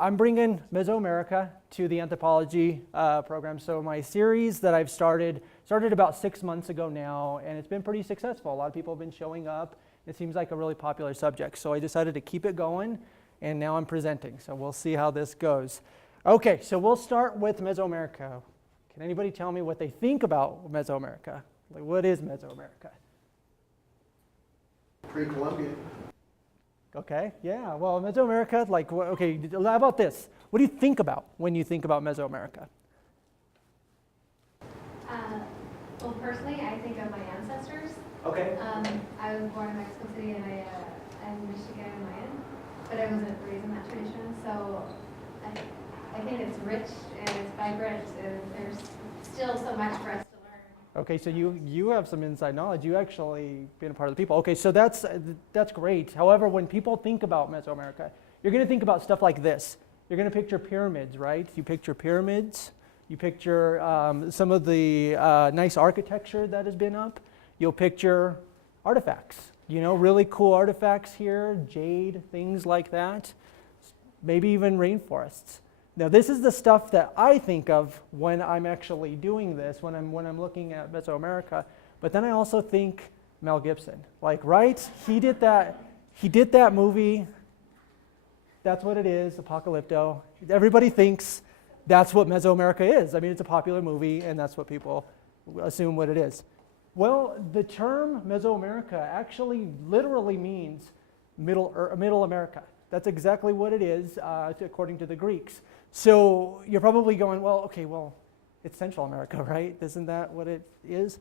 I'm bringing Mesoamerica to the anthropology program. So my series that I've started about 6 months ago now, and it's been pretty successful. A lot of people have been showing up. It seems like a really popular subject. So I decided to keep it going, and now I'm presenting. So we'll see how this goes. Okay, so we'll start with Mesoamerica. Can anybody tell me what they think about Mesoamerica? Like, what is Mesoamerica? Pre-Columbian. Okay, yeah, well, Mesoamerica, like, okay, how about this? What do you think about when you think about Mesoamerica? Well, personally, I think of my ancestors. Okay. I was born in Mexico City and I'm Michigan Mayan, but I wasn't raised in that tradition, so I think it's rich and it's vibrant and there's still so much for us to learn. Okay, so you have some inside knowledge. You actually been a part of the people. Okay, so that's great. However, when people think about Mesoamerica, you're going to think about stuff like this. You're going to picture pyramids, right? You picture pyramids. You picture some of the nice architecture that has been up. You'll picture artifacts, you know, really cool artifacts here, jade, things like that. Maybe even rainforests. Now, this is the stuff that I think of when I'm actually doing this, when I'm looking at Mesoamerica. But then I also think Mel Gibson. Like, right? He did that movie. That's what it is, Apocalypto. Everybody thinks that's what Mesoamerica is. I mean, it's a popular movie, and that's what people assume what it is. Well, the term Mesoamerica actually literally means Middle America. That's exactly what it is, according to the Greeks. So you're probably going, well, okay, well, it's Central America, right? Isn't that what it is?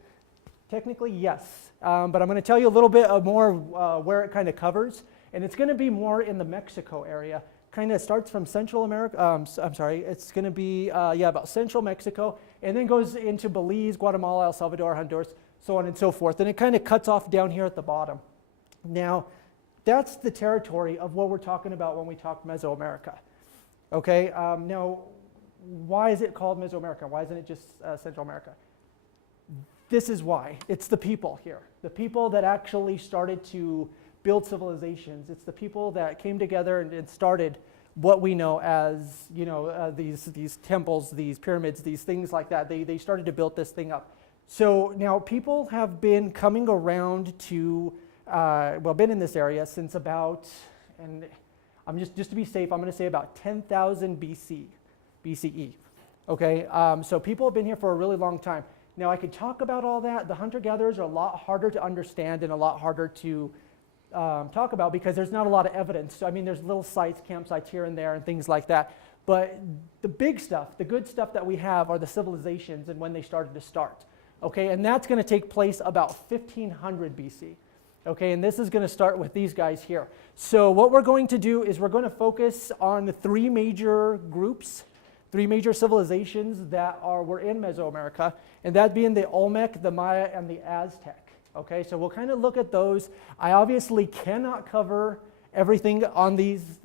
Technically, yes. But I'm going to tell you a little bit more where it kind of covers. And it's going to be more in the Mexico area. Kind of starts from Central America. It's going to be, about Central Mexico. And then goes into Belize, Guatemala, El Salvador, Honduras, so on and so forth. And it kind of cuts off down here at the bottom. Now, that's the territory of what we're talking about when we talk Mesoamerica. Okay, now, why is it called Mesoamerica? Why isn't it just Central America? This is why. It's the people here. The people that actually started to build civilizations. It's the people that came together and started what we know as, you know, these temples, these pyramids, these things like that. They started to build this thing up. So now people have been coming around to been in this area since about, and I'm just to be safe, I'm going to say about 10,000 BCE. Okay, so people have been here for a really long time. Now I could talk about all that. The hunter-gatherers are a lot harder to understand and a lot harder to talk about because there's not a lot of evidence. I mean, there's little sites, campsites here and there and things like that. But the big stuff, the good stuff that we have are the civilizations and when they started to start. Okay, and that's going to take place about 1500 BC. Okay, and this is going to start with these guys here. So what we're going to do is we're going to focus on the three major groups, three major civilizations that were in Mesoamerica, and that being the Olmec, the Maya, and the Aztec. Okay, so we'll kind of look at those. I obviously cannot cover everything on these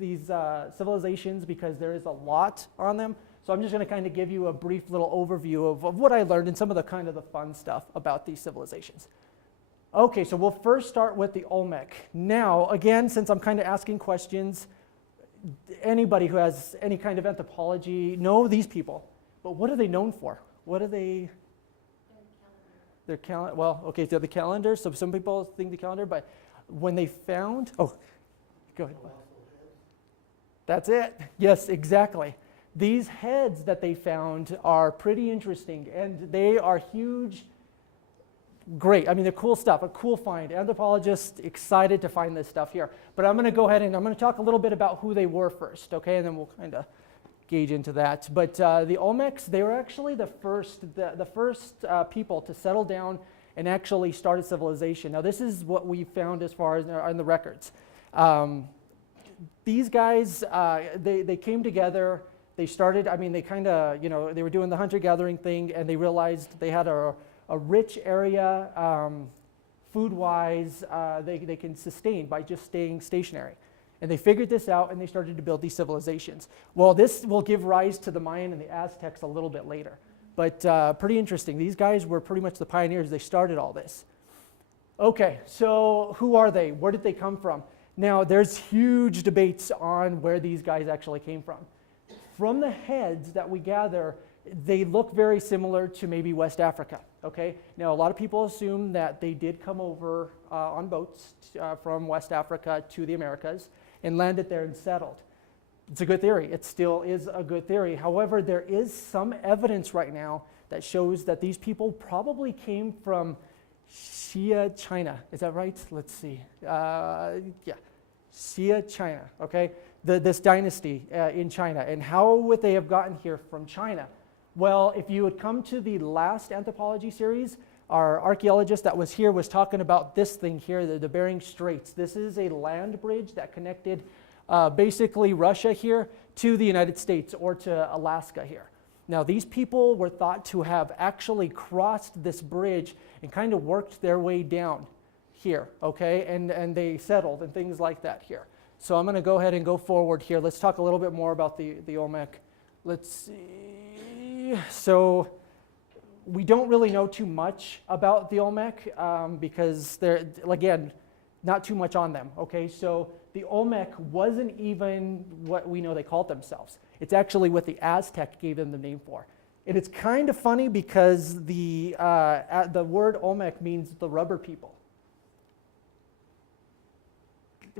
civilizations because there is a lot on them. So I'm just going to kind of give you a brief little overview of what I learned and some of the kind of the fun stuff about these civilizations. Okay, so we'll first start with the Olmec. Now, again, since I'm kind of asking questions, anybody who has any kind of anthropology know these people. But what are they known for? What are they? Their calendar. Well, okay, so the calendar. So some people think the calendar, but when they found, go ahead. That's it. Yes, exactly. These heads that they found are pretty interesting, and they are huge. Great. I mean, they're cool stuff, a cool find. Anthropologists excited to find this stuff here. But I'm going to go ahead and I'm going to talk a little bit about who they were first, okay? And then we'll kind of gauge into that. But the Olmecs, they were actually the first people to settle down and actually start a civilization. Now, this is what we found as far as on the records. These guys, they came together. They started, I mean, they kind of, you know, they were doing the hunter-gathering thing, and they realized they had a rich area, food-wise, they can sustain by just staying stationary. And they figured this out, and they started to build these civilizations. Well, this will give rise to the Mayan and the Aztecs a little bit later. But pretty interesting. These guys were pretty much the pioneers. They started all this. Okay, so who are they? Where did they come from? Now, there's huge debates on where these guys actually came from. from the heads that we gather, they look very similar to maybe West Africa, okay? Now, a lot of people assume that they did come over on boats from West Africa to the Americas and landed there and settled. It's a good theory. It still is a good theory. However, there is some evidence right now that shows that these people probably came from Xia, China. Is that right? Let's see. Yeah, Xia, China, okay? This dynasty in China. And how would they have gotten here from China? Well, if you would come to the last anthropology series, our archaeologist that was here was talking about this thing here, the Bering Straits. This is a land bridge that connected basically Russia here to the United States or to Alaska here. Now, these people were thought to have actually crossed this bridge and kind of worked their way down here, okay? And they settled and things like that here. So I'm going to go ahead and go forward here. Let's talk a little bit more about the Olmec. Let's see. So we don't really know too much about the Olmec because they're, again, not too much on them, okay? So the Olmec wasn't even what we know they called themselves. It's actually what the Aztec gave them the name for. And it's kind of funny because the word Olmec means the rubber people.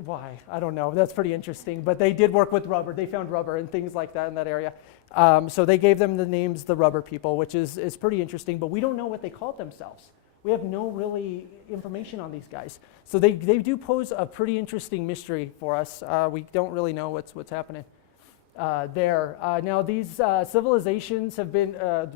Why? I don't know. That's pretty interesting. But they did work with rubber. They found rubber and things like that in that area. So they gave them the names the rubber people, which is pretty interesting. But we don't know what they called themselves. We have no really information on these guys. So they do pose a pretty interesting mystery for us. We don't really know what's happening there. Now these civilizations have been,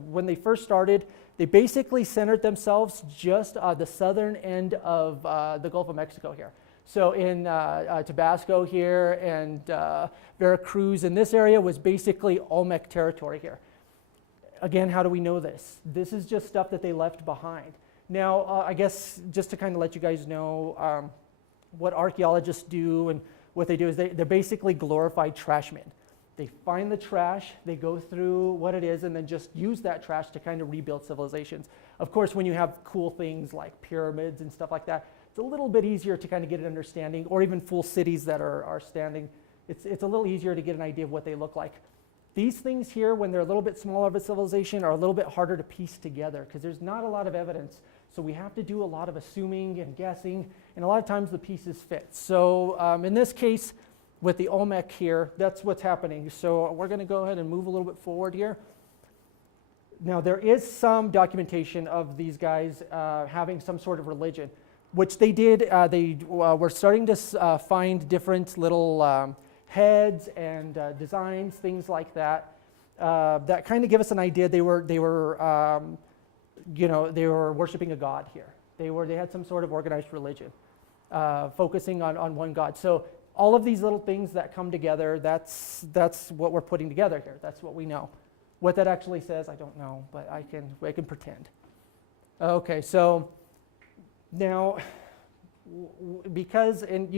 when they first started, they basically centered themselves just the southern end of the Gulf of Mexico here. So in Tabasco here and Veracruz, in this area was basically Olmec territory here. Again, how do we know this? This is just stuff that they left behind. Now, I guess just to kind of let you guys know what archaeologists do and what they do is they're basically glorified trash men. They find the trash, they go through what it is, and then just use that trash to kind of rebuild civilizations. Of course, when you have cool things like pyramids and stuff like that, it's a little bit easier to kind of get an understanding, or even full cities that are standing. It's a little easier to get an idea of what they look like. These things here, when they're a little bit smaller of a civilization, are a little bit harder to piece together because there's not a lot of evidence. So we have to do a lot of assuming and guessing, and a lot of times the pieces fit. So in this case, with the Olmec here, that's what's happening. So we're going to go ahead and move a little bit forward here. Now there is some documentation of these guys having some sort of religion, which they did. They were starting to find different little heads and designs, things like that. That kind of give us an idea. They were worshiping a god here. They had some sort of organized religion, focusing on one god. So all of these little things that come together, that's what we're putting together here. That's what we know. What that actually says, I don't know, but I can pretend. Okay, so now, because, and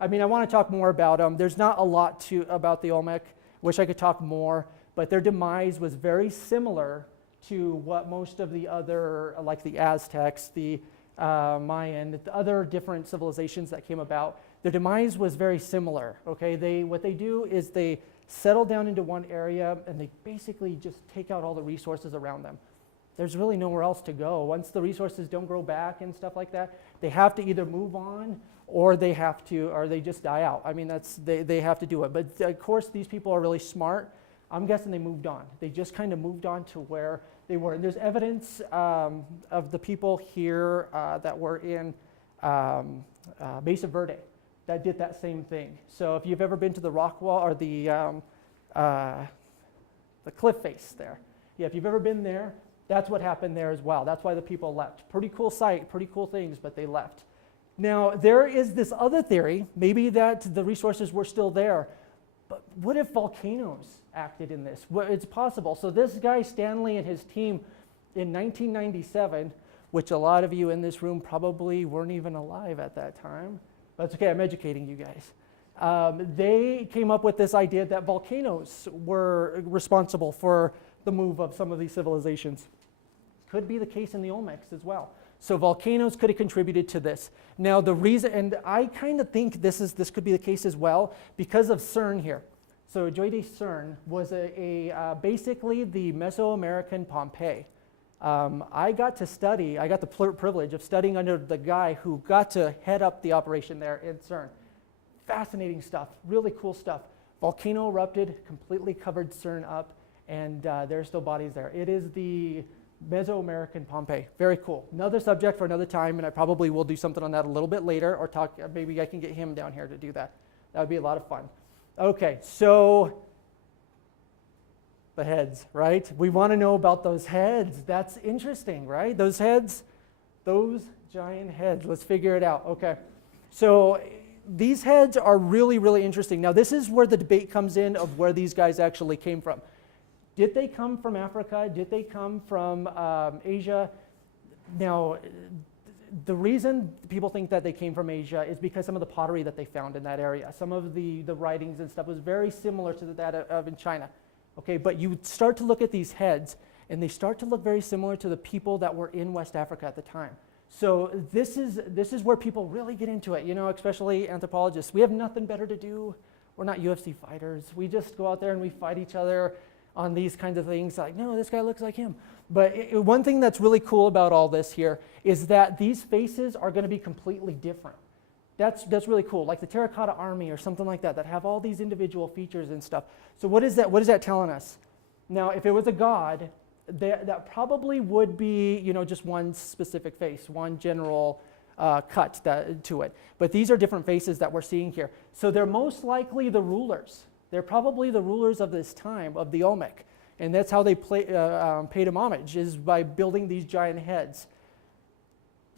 I want to talk more about them. There's not a lot about the Olmec. Wish I could talk more, but their demise was very similar to what most of the other, like the Aztecs, the Mayan, the other different civilizations that came about. Their demise was very similar, okay? What they do is they settle down into one area and they basically just take out all the resources around them. There's really nowhere else to go. Once the resources don't grow back and stuff like that, they have to either move on or they just die out. I mean, they have to do it. But of course, these people are really smart. I'm guessing they moved on. They just kind of moved on to where they were. And there's evidence of the people here that were in Mesa Verde that did that same thing. So if you've ever been to the rock wall or the cliff face there, yeah, if you've ever been there, that's what happened there as well. That's why the people left. Pretty cool site, pretty cool things, but they left. Now, there is this other theory, maybe that the resources were still there, but what if volcanoes acted in this? Well, it's possible. So this guy, Stanley, and his team in 1997, which a lot of you in this room probably weren't even alive at that time. That's okay, I'm educating you guys. They came up with this idea that volcanoes were responsible for the move of some of these civilizations. Could be the case in the Olmecs as well. So volcanoes could have contributed to this. Now the reason, and I kind of think this could be the case as well, because of CERN here. So Joy de CERN was basically the Mesoamerican Pompeii. I got the privilege of studying under the guy who got to head up the operation there in CERN. Fascinating stuff, really cool stuff. Volcano erupted, completely covered CERN up, and there are still bodies there. It is the Mesoamerican Pompeii. Very cool. Another subject for another time, and I probably will do something on that a little bit later, or maybe I can get him down here to do that. That would be a lot of fun. Okay, so the heads, right? We want to know about those heads. That's interesting, right? Those heads, those giant heads. Let's figure it out. Okay, so these heads are really, really interesting. Now, this is where the debate comes in of where these guys actually came from. Did they come from Africa? Did they come from Asia? Now, the reason people think that they came from Asia is because some of the pottery that they found in that area, some of the writings and stuff was very similar to that of in China. Okay, but you start to look at these heads, and they start to look very similar to the people that were in West Africa at the time. So this is where people really get into it, you know, especially anthropologists. We have nothing better to do. We're not UFC fighters. We just go out there and we fight each other on these kinds of things, like, no, this guy looks like him. But one thing that's really cool about all this here is that these faces are going to be completely different. That's really cool, like the terracotta army or something like that have all these individual features and stuff. So what is that telling us? Now, if it was a god, that probably would be, you know, just one specific face, one general cut to it. But these are different faces that we're seeing here. So they're most likely the rulers. They're probably the rulers of this time, of the Olmec. And that's how they paid him homage, is by building these giant heads.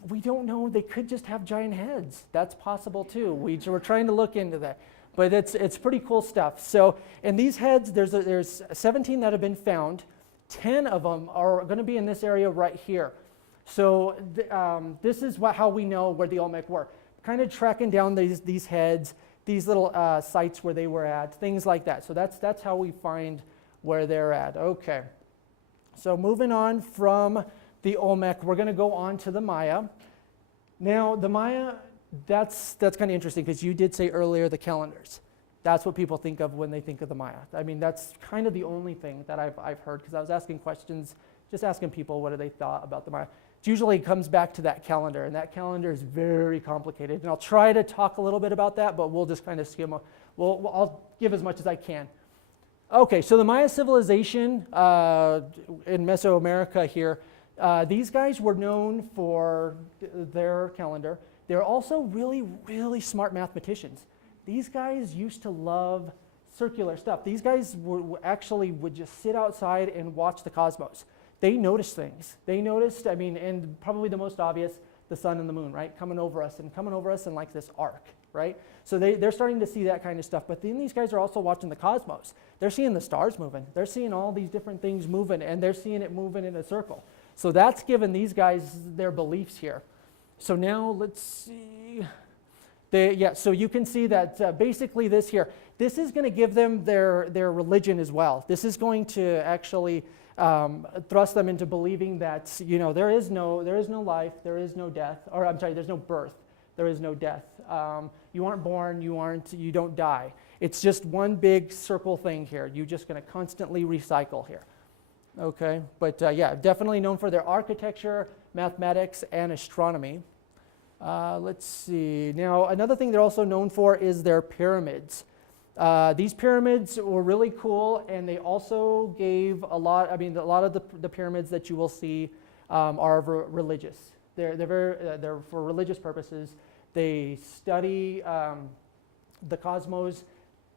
We don't know. They could just have giant heads. That's possible too. We're trying to look into that. But it's pretty cool stuff. So, and these heads, there's 17 that have been found. 10 of them are going to be in this area right here. So this is how we know where the Olmec were. Kind of tracking down these heads, these little sites where they were at, things like that. So that's how we find where they're at. Okay. So moving on from the Olmec, we're going to go on to the Maya. Now, the Maya, that's kind of interesting because you did say earlier the calendars. That's what people think of when they think of the Maya. I mean, that's kind of the only thing that I've heard, because I was asking questions, just asking people what they thought about the Maya. It usually comes back to that calendar, and that calendar is very complicated. And I'll try to talk a little bit about that, but we'll just kind of skim. I'll give as much as I can. Okay, so the Maya civilization in Mesoamerica here, these guys were known for their calendar. They're also really, really smart mathematicians. These guys used to love circular stuff. These guys would just sit outside and watch the cosmos. They noticed things. They noticed, I mean, and probably the most obvious, the sun and the moon, right? Coming over us in like this arc, right? So they're starting to see that kind of stuff. But then these guys are also watching the cosmos. They're seeing the stars moving. They're seeing all these different things moving, and they're seeing it moving in a circle. So that's given these guys their beliefs here. So now let's see. So you can see that basically this is going to give them their religion as well. This is going to actually thrust them into believing that, you know, there is no life, there is no death, or I'm sorry, there's no birth, there is no death. You aren't born, you don't die. It's just one big circle thing here. You're just going to constantly recycle here. Okay, but yeah, definitely known for their architecture, mathematics, and astronomy. Let's see. Now, another thing they're also known for is their pyramids. These pyramids were really cool, and they also gave a lot of the pyramids that you will see are religious. They're for religious purposes. They study the cosmos,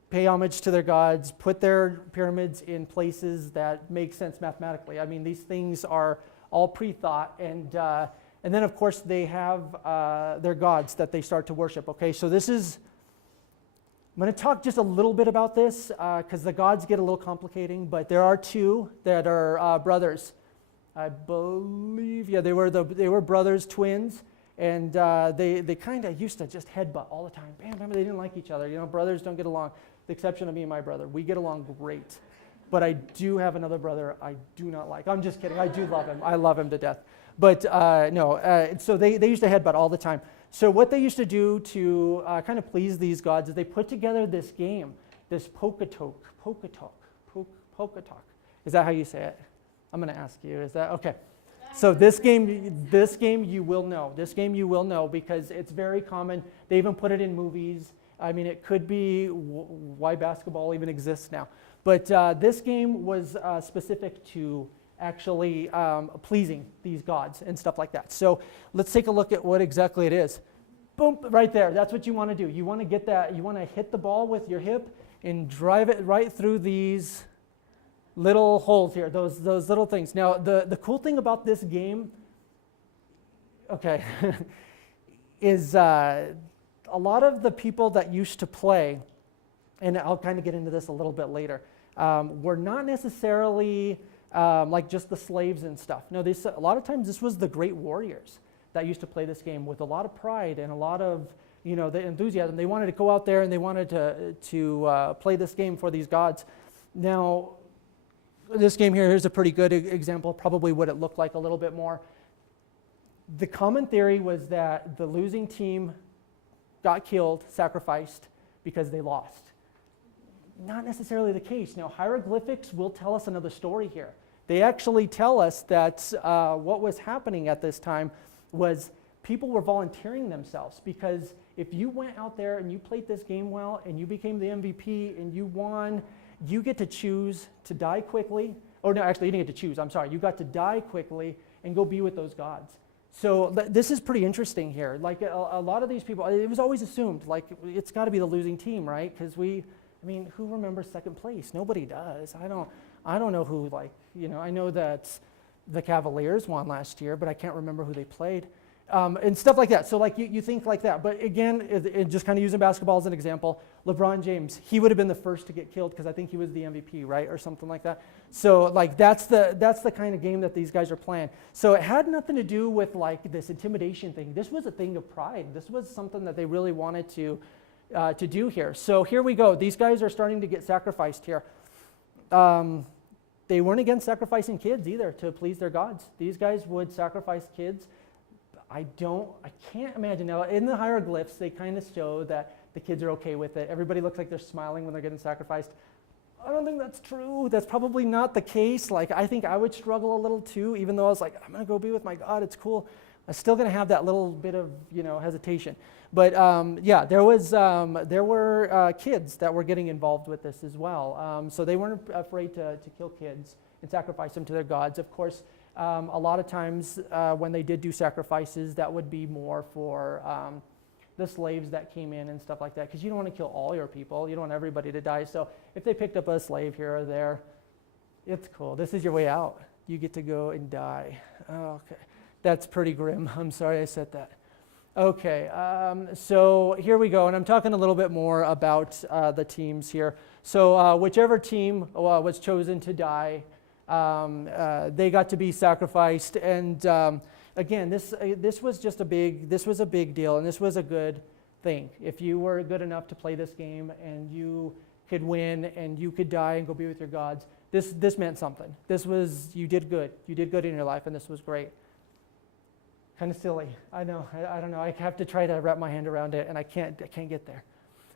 pay homage to their gods, put their pyramids in places that make sense mathematically. I mean, these things are all pre-thought, and then, of course, they have their gods that they start to worship. Okay, so I'm going to talk just a little bit about this because the gods get a little complicating, but there are two that are brothers. I believe, yeah, they were brothers, twins, and they kind of used to just headbutt all the time. Bam, bam, they didn't like each other. You know, brothers don't get along. The exception of me and my brother. We get along great. But I do have another brother I do not like. I'm just kidding. I do love him. I love him to death. But no, so they used to headbutt all the time. So what they used to do to kind of please these gods is they put together this game this Pokatok. Is that how you say it? I'm going to ask you. Is that okay? So this game you will know. This game you will know because it's very common. They even put it in movies. I mean, it could be why basketball even exists now. But this game was specific to actually pleasing these gods and stuff like that. So let's take a look at what exactly it is. Boom, right there. That's what you want to do. You want to get that. You want to hit the ball with your hip and drive it right through these little holes here, those little things. Now, the cool thing about this game, okay, is a lot of the people that used to play, and I'll kind of get into this a little bit later, were not necessarily like just the slaves and stuff. No, a lot of times this was the great warriors that used to play this game with a lot of pride and a lot of, you know, the enthusiasm. They wanted to go out there and they wanted to play this game for these gods. Now, this game here's a pretty good example, probably what it looked like a little bit more. The common theory was that the losing team got killed, sacrificed, because they lost. Not necessarily the case. Now, hieroglyphics will tell us another story here. They actually tell us that what was happening at this time was people were volunteering themselves, because if you went out there and you played this game well and you became the MVP and you won, you get to choose to die quickly. Oh, no, actually, you didn't get to choose. I'm sorry. You got to die quickly and go be with those gods. So this is pretty interesting here. Like a lot of these people, it was always assumed, like, it's got to be the losing team, right? Because I mean, who remembers second place? Nobody does. I don't know who, like, you know, I know that the Cavaliers won last year, but I can't remember who they played. And stuff like that. So like you think like that. But again, just kind of using basketball as an example, LeBron James, he would have been the first to get killed because I think he was the MVP, right? Or something like that. So like that's the kind of game that these guys are playing. So it had nothing to do with like this intimidation thing. This was a thing of pride. This was something that they really wanted to do here. So here we go. These guys are starting to get sacrificed here. They weren't against sacrificing kids either to please their gods. These guys would sacrifice kids. I can't imagine. Now, in the hieroglyphs, they kind of show that the kids are okay with it. Everybody looks like they're smiling when they're getting sacrificed. I don't think that's true. That's probably not the case. Like, I think I would struggle a little too, even though I was like, I'm going to go be with my God. It's cool. I'm still going to have that little bit of, you know, hesitation. But yeah, there were kids that were getting involved with this as well. So they weren't afraid to kill kids and sacrifice them to their gods. Of course, a lot of times when they did do sacrifices, that would be more for the slaves that came in and stuff like that, because you don't want to kill all your people. You don't want everybody to die. So if they picked up a slave here or there, it's cool. This is your way out. You get to go and die. Oh, okay. That's pretty grim. I'm sorry I said that. Okay, so here we go, and I'm talking a little bit more about the teams here. So whichever team was chosen to die, they got to be sacrificed, and again, this was a big deal, and this was a good thing. If you were good enough to play this game and you could win and you could die and go be with your gods, this meant something. You did good in your life, and this was great. Kind of silly. I know. I don't know. I have to try to wrap my hand around it, and I can't get there.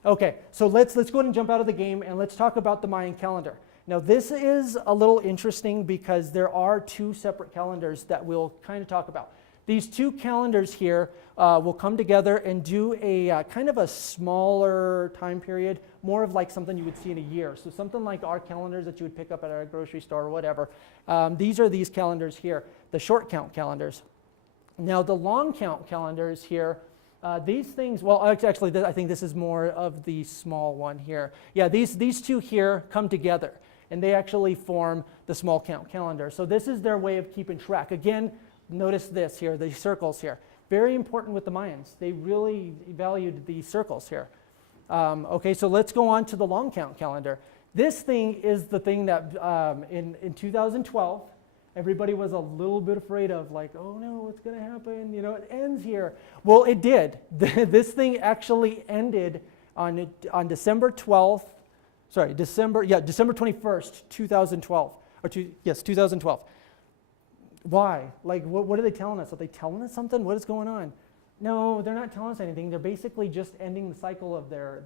Okay, so let's go ahead and jump out of the game, and let's talk about the Mayan calendar. Now, this is a little interesting because there are two separate calendars that we'll kind of talk about. These two calendars here will come together and do a kind of a smaller time period, more of like something you would see in a year. So something like our calendars that you would pick up at a grocery store or whatever. These are these calendars here, the short count calendars. Now, the long count calendars here, these things, well, actually, I think this is more of the small one here. Yeah, these two here come together, and they actually form the small count calendar. So this is their way of keeping track. Again, notice this here, the circles here. Very important with the Mayans. They really valued the circles here. Okay, so let's go on to the long count calendar. This thing is the thing that in 2012, everybody was a little bit afraid of, like, oh no, what's going to happen? You know, it ends here. Well, it did. This thing actually ended on December 12th. Sorry, December 21st, 2012. 2012. Why? Like, what are they telling us? Are they telling us something? What is going on? No, they're not telling us anything. They're basically just ending the cycle of their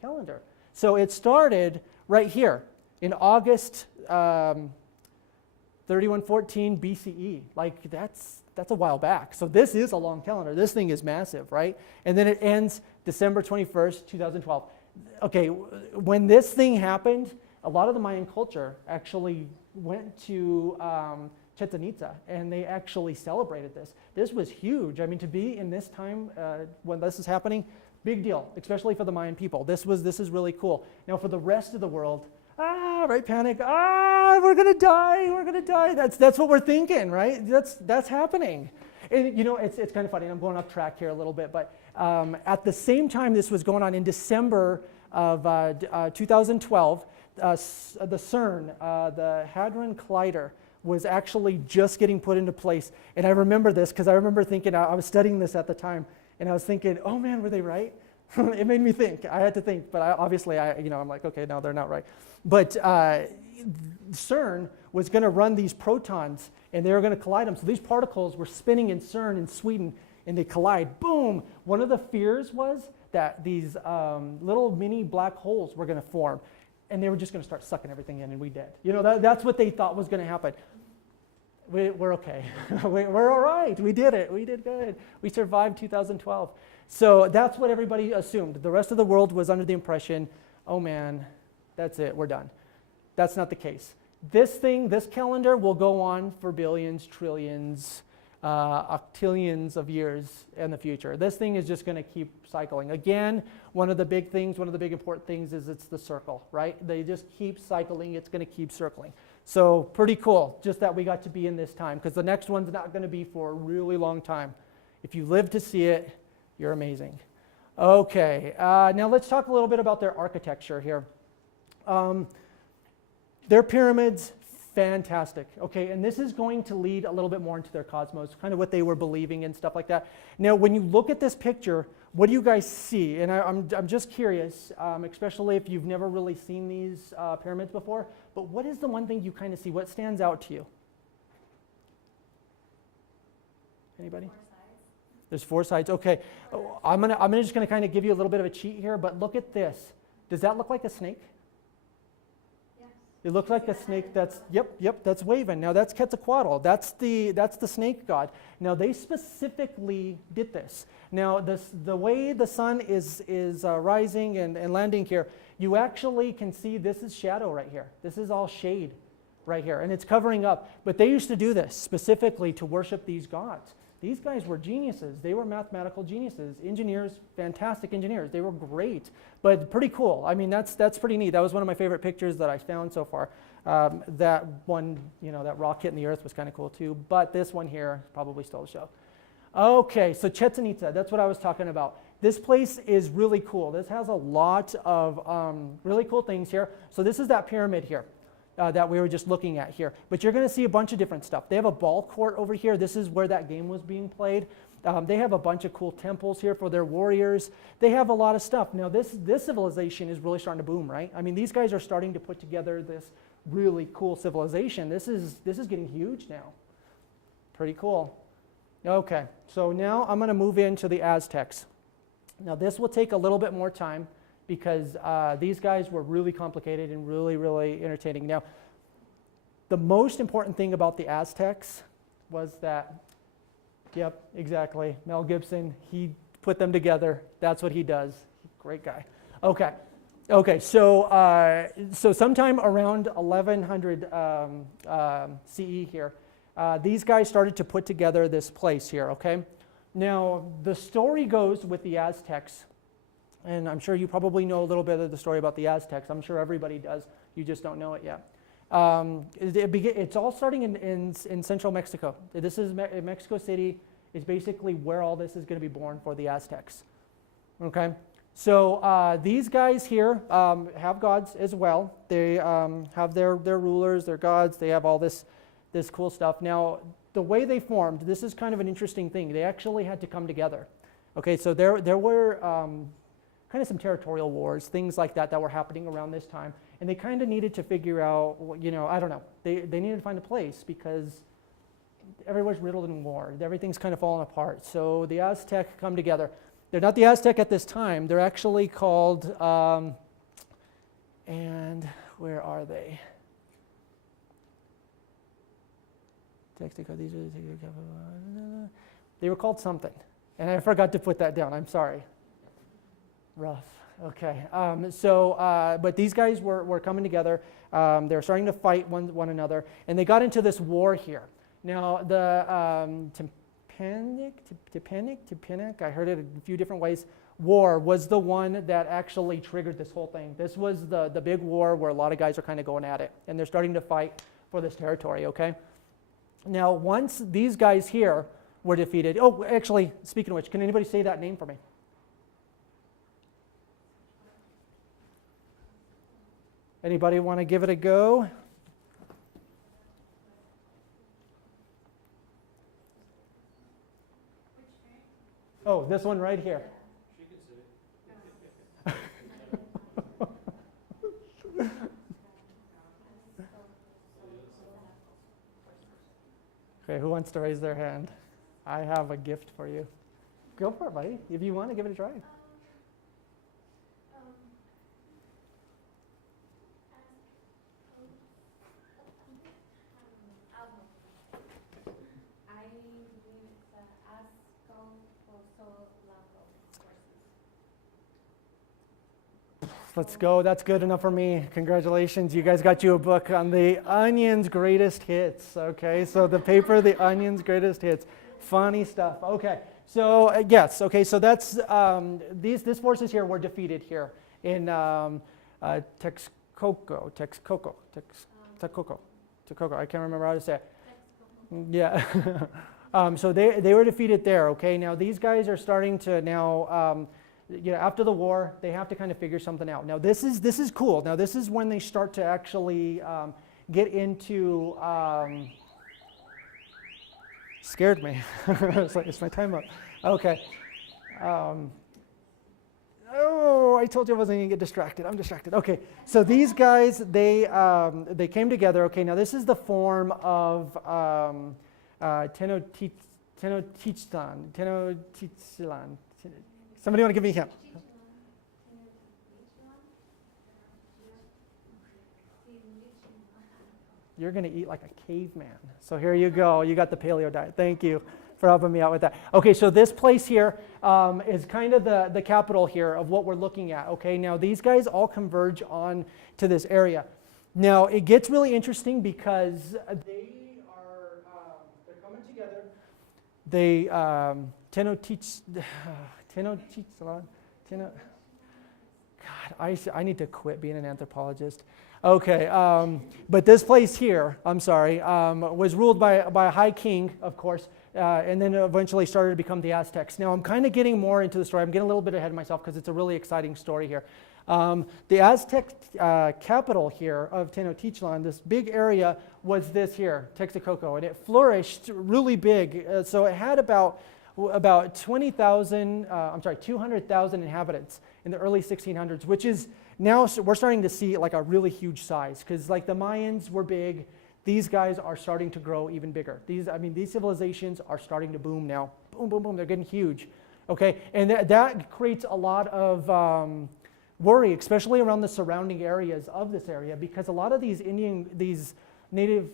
calendar. So it started right here in August 3114 BCE. Like that's a while back. So this is a long calendar. This thing is massive, right? And then it ends December 21st, 2012. Okay, when this thing happened, a lot of the Mayan culture actually went to Chetan Itza, and they actually celebrated this. This was huge. I mean, to be in this time when this is happening, big deal, especially for the Mayan people. This is really cool. Now for the rest of the world, right, panic, we're gonna die. That's what we're thinking, right? That's happening. And you know, it's kind of funny, and I'm going off track here a little bit, but at the same time this was going on in December of 2012, the CERN, the Hadron Collider, was actually just getting put into place. And I remember this because I remember thinking, I was studying this at the time, and I was thinking, oh man, were they right? It made me think. I had to think, but I'm like, okay, no, they're not right. But CERN was going to run these protons, and they were going to collide them. So these particles were spinning in CERN in Sweden, and they collide. Boom! One of the fears was that these little mini black holes were going to form, and they were just going to start sucking everything in, and we did. You know, that's what they thought was going to happen. We're okay. We're all right. We did it. We did good. We survived 2012. So that's what everybody assumed. The rest of the world was under the impression, oh man, that's it, we're done. That's not the case. This calendar will go on for billions, trillions, octillions of years in the future. This thing is just going to keep cycling. Again, one of the big important things is it's the circle, right? They just keep cycling. It's going to keep circling. So pretty cool, just that we got to be in this time, because the next one's not going to be for a really long time. If you live to see it, you're amazing. Okay, now let's talk a little bit about their architecture here. Their pyramids, fantastic. Okay, and this is going to lead a little bit more into their cosmos, kind of what they were believing and stuff like that. Now, when you look at this picture, what do you guys see? And I'm just curious, especially if you've never really seen these pyramids before, but what is the one thing you kind of see? What stands out to you? Anybody? There's 4 sides. Okay, I'm just gonna kind of give you a little bit of a cheat here, but look at this. Does that look like a snake? Yes. It looks like a snake. That's that's waving. Now that's Quetzalcoatl. That's the snake god. Now they specifically did this. Now the way the sun is rising and landing here, you actually can see this is shadow right here. This is all shade right here, and it's covering up. But they used to do this specifically to worship these gods. These guys were geniuses. They were mathematical geniuses, engineers, fantastic engineers. They were great, but pretty cool. I mean, that's pretty neat. That was one of my favorite pictures that I found so far. That one, that rock hitting the earth was kind of cool too, but this one here probably stole the show. Okay, so Chetan Itza, that's what I was talking about. This place is really cool. This has a lot of really cool things here. So this is that pyramid here. That we were just looking at here. But you're going to see a bunch of different stuff. They have a ball court over here. This is where that game was being played. They have a bunch of cool temples here for their warriors. They have a lot of stuff. Now this civilization is really starting to boom, right? I mean, these guys are starting to put together this really cool civilization. This is getting huge now. Pretty cool. Okay, so now I'm going to move into the Aztecs. Now this will take a little bit more time, because these guys were really complicated and really, really entertaining. Now, the most important thing about the Aztecs was that, yep, exactly, Mel Gibson, he put them together. That's what he does. Great guy. Okay, so sometime around 1100 CE here, these guys started to put together this place here, okay? Now, the story goes with the Aztecs, and I'm sure you probably know a little bit of the story about the Aztecs. I'm sure everybody does. You just don't know it yet. It's all starting in central Mexico. This is Mexico City. Is basically where all this is going to be born for the Aztecs. Okay? So these guys here have gods as well. They have their rulers, their gods. They have all this cool stuff. Now, the way they formed, this is kind of an interesting thing. They actually had to come together. Okay, so there were kind of some territorial wars, things like that were happening around this time. And they kind of needed to figure out, I don't know. They needed to find a place because everyone's riddled in war. Everything's kind of falling apart. So the Aztec come together. They're not the Aztec at this time. They're actually called, And where are they? They were called something, and I forgot to put that down. I'm sorry. Rough. Okay. But these guys were coming together. They were starting to fight one another, and they got into this war here. Now, the Tepic, I heard it a few different ways. War was the one that actually triggered this whole thing. This was the big war where a lot of guys are kind of going at it, and they're starting to fight for this territory. Okay. Now, once these guys here were defeated. Oh, actually, speaking of which, can anybody say that name for me? Anybody want to give it a go? Oh, this one right here. Okay, who wants to raise their hand? I have a gift for you. Go for it, buddy. If you want to give it a try. Let's go. That's good enough for me. Congratulations. You guys got you a book on the Onion's greatest hits. Okay, so the paper, the Onion's greatest hits. Funny stuff. Okay, so yes. Okay, so that's these forces here were defeated here in Texcoco. I can't remember how to say it. Yeah. So they were defeated there. Okay, now these guys are starting to now. After the war, they have to kind of figure something out. Now, this is cool. Now, this is when they start to actually get into. Scared me. It's like, it's my time up. Okay. Oh, I told you I wasn't going to get distracted. I'm distracted. Okay. So these guys, they came together. Okay. Now, this is the form of Tenochtitlan. Somebody want to give me a hint? You're going to eat like a caveman. So here you go. You got the paleo diet. Thank you for helping me out with that. Okay, so this place here is kind of the capital here of what we're looking at. Okay, now these guys all converge on to this area. Now it gets really interesting because they're coming together. They God, I need to quit being an anthropologist. Okay, but this place here, I'm sorry, was ruled by a high king, of course, and then eventually started to become the Aztecs. Now, I'm kind of getting more into the story. I'm getting a little bit ahead of myself because it's a really exciting story here. The Aztec capital here of Tenochtitlan, this big area, was this here, Texcoco, and it flourished really big. So it had about 200,000 inhabitants in the early 1600s, which is now we're starting to see like a really huge size because like the Mayans were big. These guys are starting to grow even bigger. These civilizations are starting to boom now. Boom, boom, boom. They're getting huge. Okay, and that creates a lot of worry, especially around the surrounding areas of this area, because a lot of these native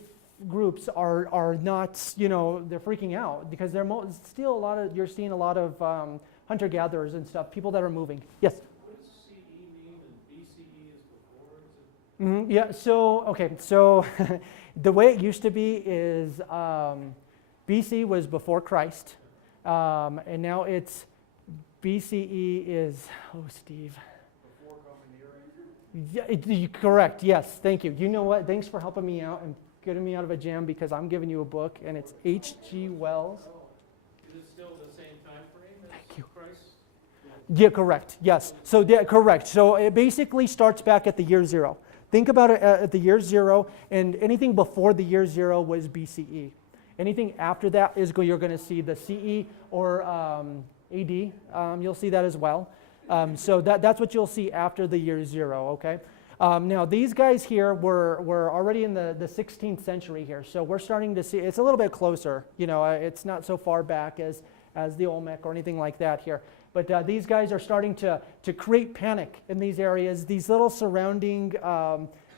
groups are not, they're freaking out because they're still you're seeing a lot of hunter-gatherers and stuff, people that are moving. Yes? What does CE mean and BCE is before? Yeah, so the way it used to be is BC was before Christ, and now it's BCE is, Steve. Before common era? Yeah, correct, yes, thank you. You know what, thanks for helping me out and getting me out of a jam because I'm giving you a book and it's H.G. Wells. Oh, is it still the same time frame as Christ? Yeah, correct, yes. So, correct. So it basically starts back at the year zero. Think about it at the year zero, and anything before the year zero was BCE. Anything after that is you're going to see the CE or AD. You'll see that as well. So that's what you'll see after the year zero, okay? Now, these guys here were already in the 16th century here, so we're starting to see, it's a little bit closer, it's not so far back as the Olmec or anything like that here. But these guys are starting to create panic in these areas. These little surrounding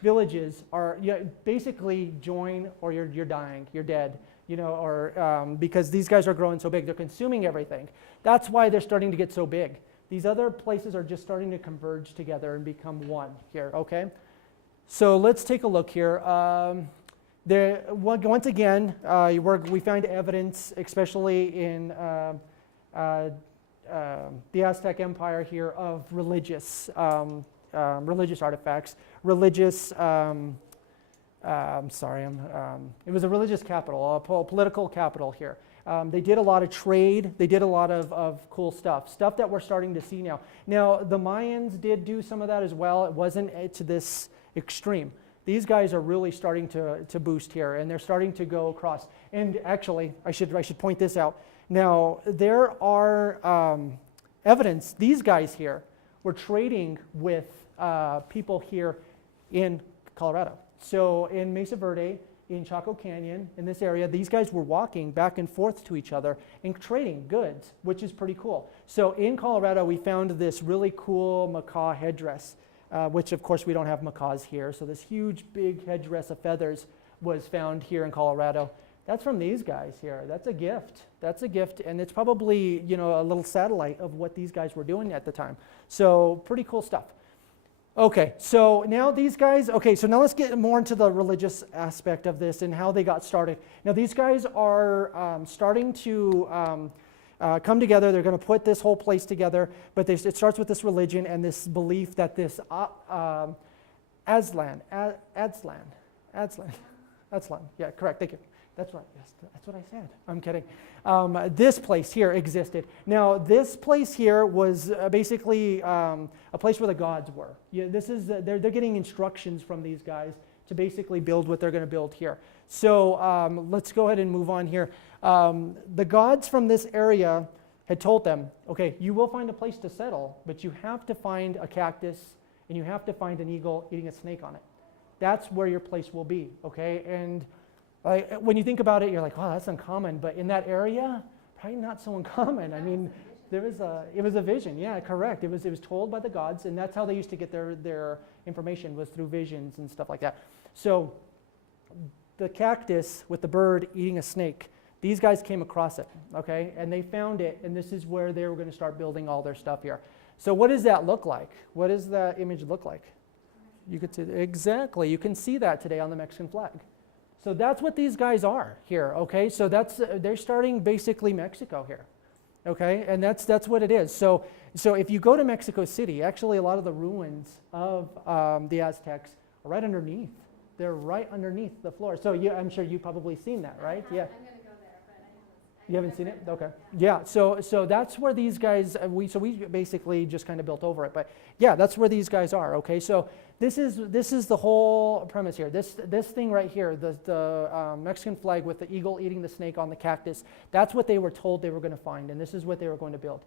villages are basically join or you're dying, you're dead, or because these guys are growing so big, they're consuming everything. That's why they're starting to get so big. These other places are just starting to converge together and become one here, okay? So let's take a look here. Once again, we find evidence, especially in the Aztec Empire here, of religious artifacts, religious. It was a religious capital, a political capital here. They did a lot of trade. They did a lot of cool stuff that we're starting to see now. Now, the Mayans did do some of that as well. It wasn't to this extreme. These guys are really starting to boost here, and they're starting to go across. And actually, I should point this out. Now, there are evidence. These guys here were trading with people here in Colorado. So in Mesa Verde, in Chaco Canyon, in this area, these guys were walking back and forth to each other and trading goods, which is pretty cool. So in Colorado, we found this really cool macaw headdress, which of course we don't have macaws here. So this huge, big headdress of feathers was found here in Colorado. That's from these guys here. That's a gift. That's a gift, and it's probably a little satellite of what these guys were doing at the time. So pretty cool stuff. Okay, so now these guys, so now let's get more into the religious aspect of this and how they got started. Now these guys are starting to come together. They're going to put this whole place together, but it starts with this religion and this belief that this Aztlan, yeah, correct, thank you. That's right, yes, that's what I said. I'm kidding. This place here existed. Now, this place here was basically a place where the gods were. They're getting instructions from these guys to basically build what they're going to build here. So let's go ahead and move on here. The gods from this area had told them, okay, you will find a place to settle, but you have to find a cactus and you have to find an eagle eating a snake on it. That's where your place will be, okay? And when you think about it, you're like, wow, that's uncommon. But in that area, probably not so uncommon. I mean, it was a vision. Yeah, correct. It was told by the gods, and that's how they used to get their information, was through visions and stuff like that. So the cactus with the bird eating a snake, these guys came across it, okay? And they found it, and this is where they were going to start building all their stuff here. So what does that look like? What does that image look like? You could see, exactly. You can see that today on the Mexican flag. So that's what these guys are here, okay? So they're starting basically Mexico here, okay? And that's what it is. So if you go to Mexico City, actually a lot of the ruins of the Aztecs are right underneath. They're right underneath the floor. So I'm sure you've probably seen that, right? Yeah. I'm going to go there, but I haven't. You haven't seen it? Okay. Yeah, so that's where these guys, we basically just kind of built over it. But yeah, that's where these guys are, okay? So this is the whole premise here. This thing right here, the Mexican flag with the eagle eating the snake on the cactus, that's what they were told they were going to find, and this is what they were going to build.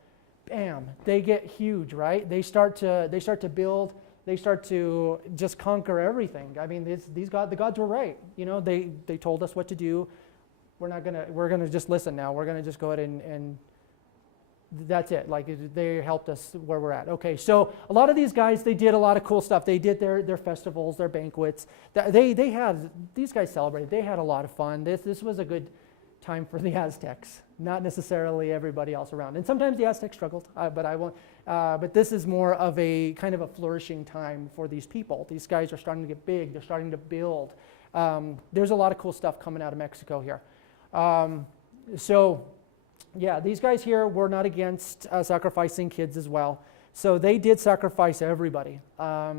Bam, they get huge, right? They start to build, they start to just conquer everything. I mean, the gods were right. They told us what to do. We're gonna just listen now. We're gonna just go ahead and that's it. Like, they helped us where we're at. Okay, so a lot of these guys, they did a lot of cool stuff. They did their festivals, their banquets. These guys celebrated. They had a lot of fun. This was a good time for the Aztecs, not necessarily everybody else around. And sometimes the Aztecs struggled, but I won't. But this is more of a kind of a flourishing time for these people. These guys are starting to get big. They're starting to build. There's a lot of cool stuff coming out of Mexico here. Yeah, these guys here were not against sacrificing kids as well. So they did sacrifice everybody. A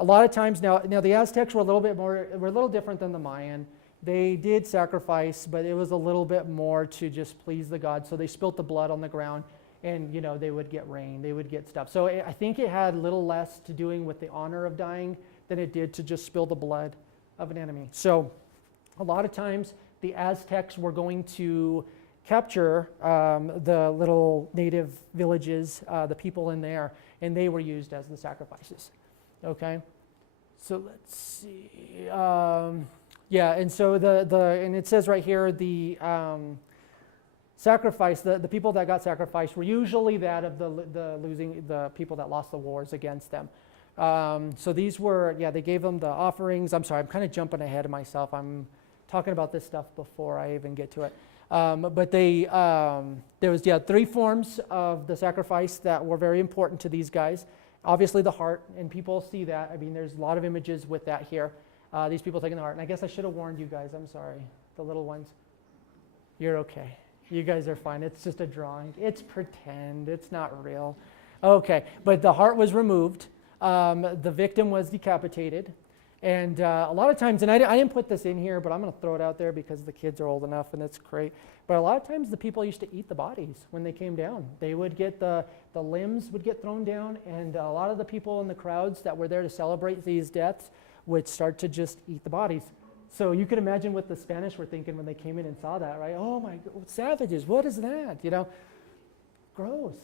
lot of times now the Aztecs were a little different than the Mayan. They did sacrifice, but it was a little bit more to just please the gods. So they spilt the blood on the ground, and they would get rain, they would get stuff. So I think it had a little less to doing with the honor of dying than it did to just spill the blood of an enemy. So a lot of times the Aztecs were going to capture the little native villages, the people in there, and they were used as the sacrifices. Okay, so let's see. Yeah, and so and it says right here sacrifice, the people that got sacrificed were usually that of the people that lost the wars against them. So these were, they gave them the offerings. I'm sorry, I'm kind of jumping ahead of myself. I'm talking about this stuff before I even get to it. But there was 3 forms of the sacrifice that were very important to these guys. Obviously the heart, and people see that. I mean, there's a lot of images with that here. These people taking the heart. And I guess I should have warned you guys. I'm sorry. The little ones. You're okay. You guys are fine. It's just a drawing. It's pretend. It's not real. Okay. But the heart was removed. The victim was decapitated. And a lot of times, and I didn't put this in here, but I'm going to throw it out there because the kids are old enough and it's great. But a lot of times the people used to eat the bodies when they came down. They would get the limbs would get thrown down, and a lot of the people in the crowds that were there to celebrate these deaths would start to just eat the bodies. So you can imagine what the Spanish were thinking when they came in and saw that, right? Oh my God, savages, what is that? You know, gross.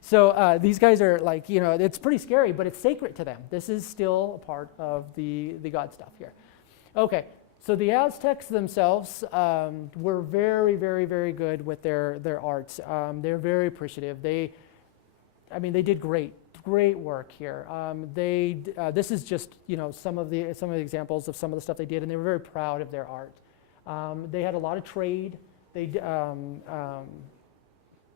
So these guys are like, you know, it's pretty scary, but it's sacred to them. This is still a part of the God stuff here. Okay, so the Aztecs themselves were very, very, very good with their arts. They're very appreciative. They did great work here. This is just, you know, some of the examples of some of the stuff they did, and they were very proud of their art. They had a lot of trade. They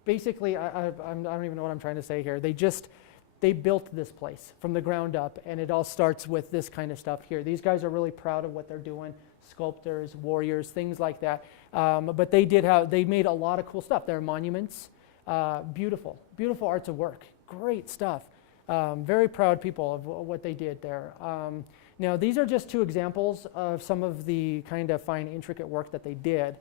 basically, I don't even know what I'm trying to say here. They built this place from the ground up, and it all starts with this kind of stuff here. These guys are really proud of what they're doing. Sculptors, warriors, things like that. But they made a lot of cool stuff. There are monuments, beautiful arts of work, great stuff. Very proud people of what they did there. Now, these are just 2 examples of some of the kind of fine, intricate work that they did.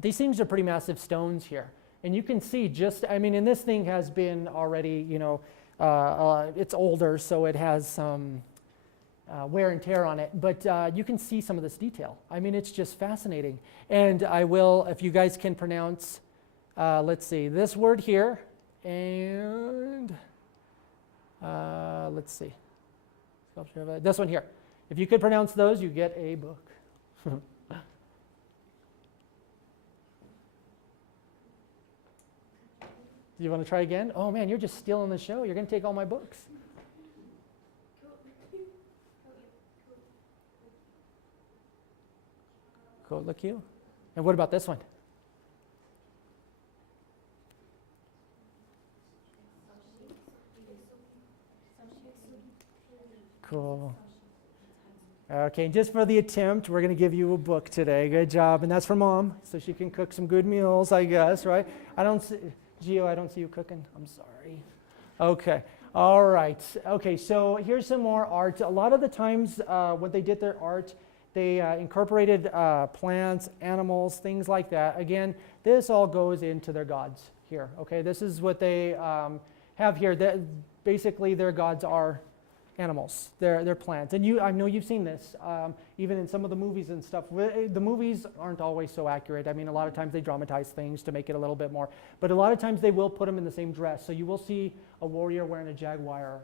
These things are pretty massive stones here. And you can see and this thing has been already, you know, it's older, so it has some wear and tear on it. But you can see some of this detail. I mean, it's just fascinating. And I will, if you guys can pronounce, let's see, this word here, and let's see, this one here. If you could pronounce those, you get a book. Do you want to try again? Oh man, you're just stealing the show. You're going to take all my books. Cool, look you. And what about this one? Cool. Okay, just for the attempt, we're going to give you a book today. Good job. And that's for Mom, so she can cook some good meals, I guess, right? Gio, I don't see you cooking. I'm sorry. Okay. All right. Okay, so here's some more art. A lot of the times when they did their art, they incorporated plants, animals, things like that. Again, this all goes into their gods here. Okay, this is what they have here. Basically, their gods are animals. They're plants. And I know you've seen this, even in some of the movies and stuff. The movies aren't always so accurate. I mean, a lot of times they dramatize things to make it a little bit more. But a lot of times they will put them in the same dress. So you will see a warrior wearing a jaguar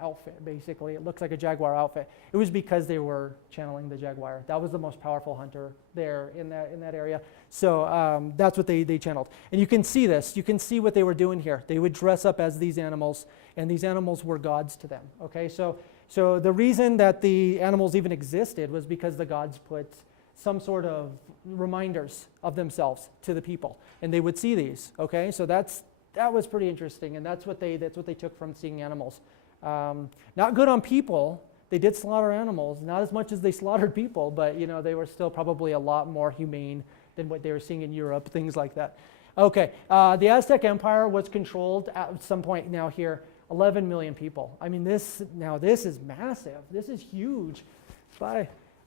outfit, basically. It looks like a jaguar outfit. It was because they were channeling the jaguar. That was the most powerful hunter there in that area. So that's what they channeled. And you can see this. You can see what they were doing here. They would dress up as these animals, and these animals were gods to them. Okay, so the reason that the animals even existed was because the gods put some sort of reminders of themselves to the people, and they would see these. Okay, so that was pretty interesting, and that's what they took from seeing animals. Not good on people. They did slaughter animals, not as much as they slaughtered people, but you know, they were still probably a lot more humane than what they were seeing in Europe, things like that. Okay, the Aztec Empire was controlled at some point now here, 11 million people. I mean, this is massive. This is huge.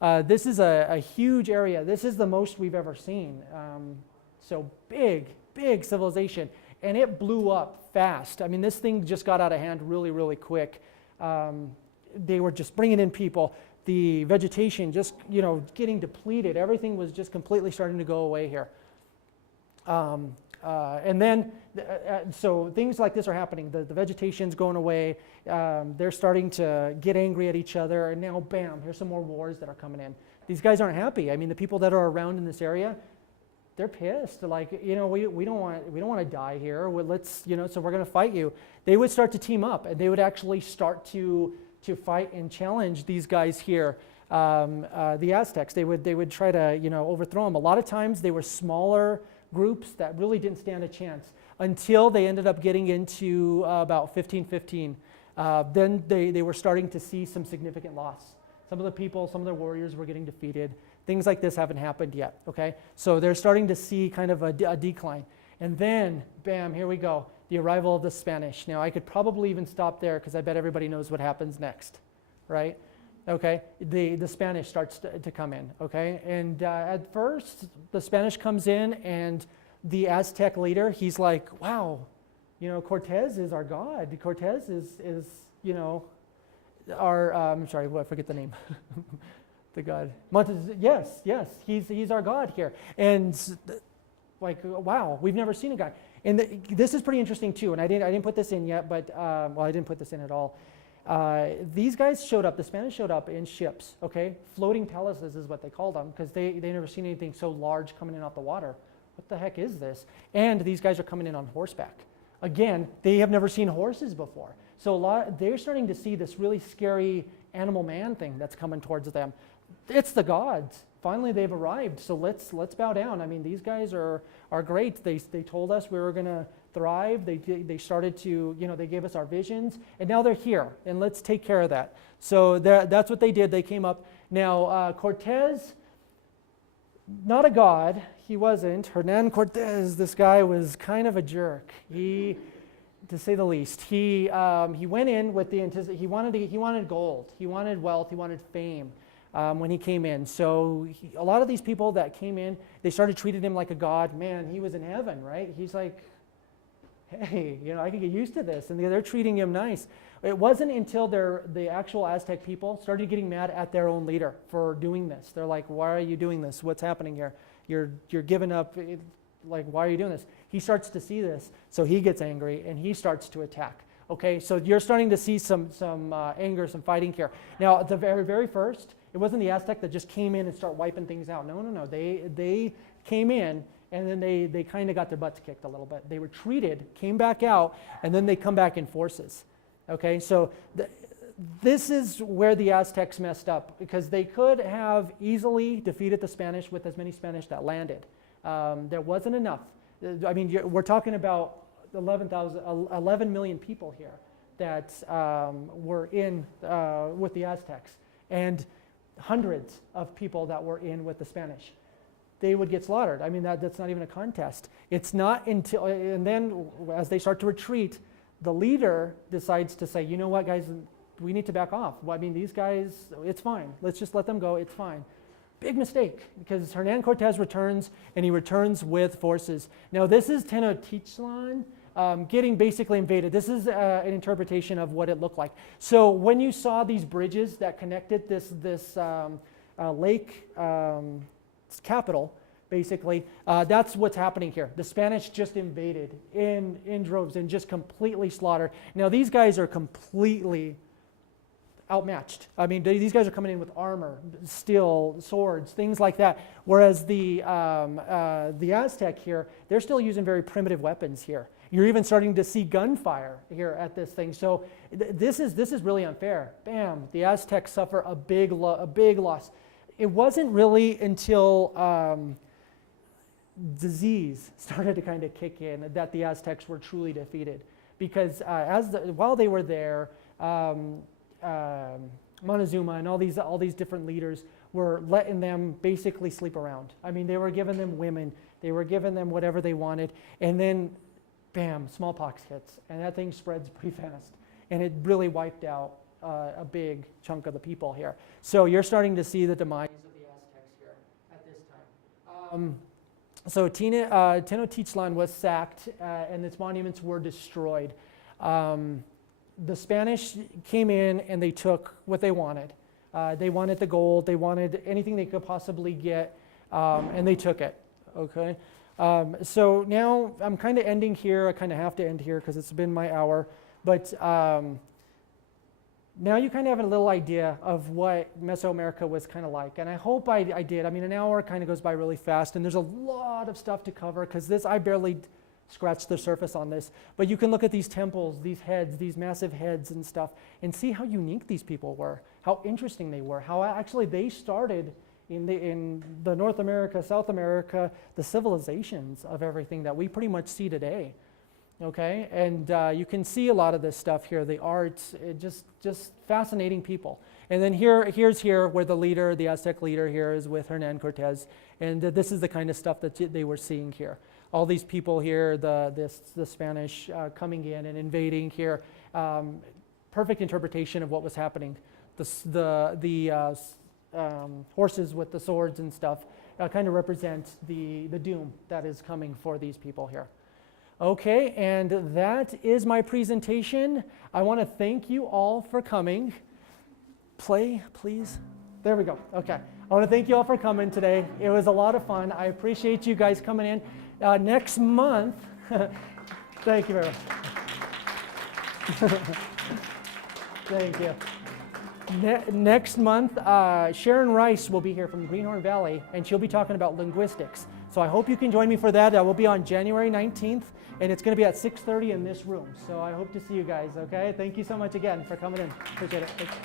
This is a huge area. This is the most we've ever seen. So big civilization. And it blew up fast. I mean, this thing just got out of hand really, really quick. They were just bringing in people. The vegetation just, you know, getting depleted. Everything was just completely starting to go away here. And then, so things like this are happening. The vegetation's going away. They're starting to get angry at each other. And now, bam, here's some more wars that are coming in. These guys aren't happy. I mean, the people that are around in this area, they're pissed. Like, we don't want to die here. Well, let's, so we're going to fight you. They would start to team up, and they would actually start to fight and challenge these guys here. The Aztecs, they would try to, overthrow them. A lot of times they were smaller groups that really didn't stand a chance until they ended up getting into about 1515. Then they were starting to see some significant loss. Some of the people, some of their warriors were getting defeated. Things like this haven't happened yet, okay? So they're starting to see kind of a decline. And then, bam, here we go, the arrival of the Spanish. Now, I could probably even stop there because I bet everybody knows what happens next, right? Okay, the Spanish starts to come in, okay? And at first, the Spanish comes in, and the Aztec leader, he's like, wow, Cortes is our god. Cortes is our, I'm sorry, I forget the name. The god. Yes, he's our god here. And like, wow, we've never seen a guy. And this is pretty interesting too, and I didn't put this in yet, but, I didn't put this in at all. These guys showed up, the Spanish showed up in ships, okay? Floating palaces is what they called them, because they never seen anything so large coming in off the water. What the heck is this? And these guys are coming in on horseback. Again, they have never seen horses before. So they're starting to see this really scary animal man thing that's coming towards them. It's the gods. Finally, they've arrived, so let's bow down. I mean, these guys are great. They told us we were going to thrive. They started to, they gave us our visions, and now they're here, and let's take care of that. So that's what they did. They came up. Now, Cortes, not a god. He wasn't. Hernan Cortes, this guy was kind of a jerk. To say the least, he went in with the he wanted gold, he wanted wealth, he wanted fame. When he came in. So a lot of these people that came in, they started treating him like a god. Man, he was in heaven, right? He's like, hey, I can get used to this. And they're treating him nice. It wasn't until the actual Aztec people started getting mad at their own leader for doing this. They're like, why are you doing this? What's happening here? You're giving up. Like, why are you doing this? He starts to see this, so he gets angry, and he starts to attack. Okay, so you're starting to see some anger, some fighting here. Now, at the very, very first, it wasn't the Aztec that just came in and start wiping things out. No. They came in, and then they kind of got their butts kicked a little bit. They retreated, came back out, and then they come back in forces. Okay, so this is where the Aztecs messed up, because they could have easily defeated the Spanish with as many Spanish that landed. There wasn't enough. I mean, we're talking about 11 million people here that were in with the Aztecs, and hundreds of people that were in with the Spanish. They would get slaughtered. I mean, that's not even a contest. It's not until, and then as they start to retreat, the leader decides to say, you know what, guys, we need to back off. Well, I mean, these guys, it's fine. Let's just let them go. It's fine. Big mistake, because Hernan Cortes returns, and he returns with forces. Now, this is Tenochtitlan getting basically invaded. This is an interpretation of what it looked like. So when you saw these bridges that connected this lake capital, basically, that's what's happening here. The Spanish just invaded in droves and just completely slaughtered. Now, these guys are completely outmatched. I mean, these guys are coming in with armor, steel, swords, things like that. Whereas the Aztec here, they're still using very primitive weapons here. You're even starting to see gunfire here at this thing. So this is really unfair. Bam! The Aztecs suffer a big loss. It wasn't really until disease started to kind of kick in that the Aztecs were truly defeated, because while they were there, Montezuma and all these different leaders were letting them basically sleep around. I mean, they were giving them women, they were giving them whatever they wanted, and then, bam, smallpox hits, and that thing spreads pretty fast, and it really wiped out a big chunk of the people here. So you're starting to see the demise of the Aztecs here at this time. So Tenochtitlan was sacked, and its monuments were destroyed. The Spanish came in and they took what they wanted. They wanted the gold, they wanted anything they could possibly get, and they took it, okay? So now I'm kind of ending here. I kind of have to end here because it's been my hour. But Now you kind of have a little idea of what Mesoamerica was kind of like, and I hope I did. I mean, an hour kind of goes by really fast, and there's a lot of stuff to cover because I barely scratched the surface on this. But you can look at these temples, these heads, these massive heads and stuff, and see how unique these people were, how interesting they were, how actually they started in the North America, South America, the civilizations of everything that we pretty much see today. Okay, and you can see a lot of this stuff here, the arts, just fascinating people. And then here's where the leader, the Aztec leader here is with Hernan Cortes, and this is the kind of stuff that they were seeing here. All these people here, the Spanish coming in and invading here, perfect interpretation of what was happening. The horses with the swords and stuff kind of represent the doom that is coming for these people here. Okay, and that is my presentation. I want to thank you all for coming. Play, please. There we go. Okay. I want to thank you all for coming today. It was a lot of fun. I appreciate you guys coming in. Next month, thank you very much. Thank you. Next month, Sharon Rice will be here from Greenhorn Valley, and she'll be talking about linguistics. So I hope you can join me for that. I will be on January 19th, and it's going to be at 6:30 in this room. So I hope to see you guys, okay? Thank you so much again for coming in. Appreciate it. Thanks.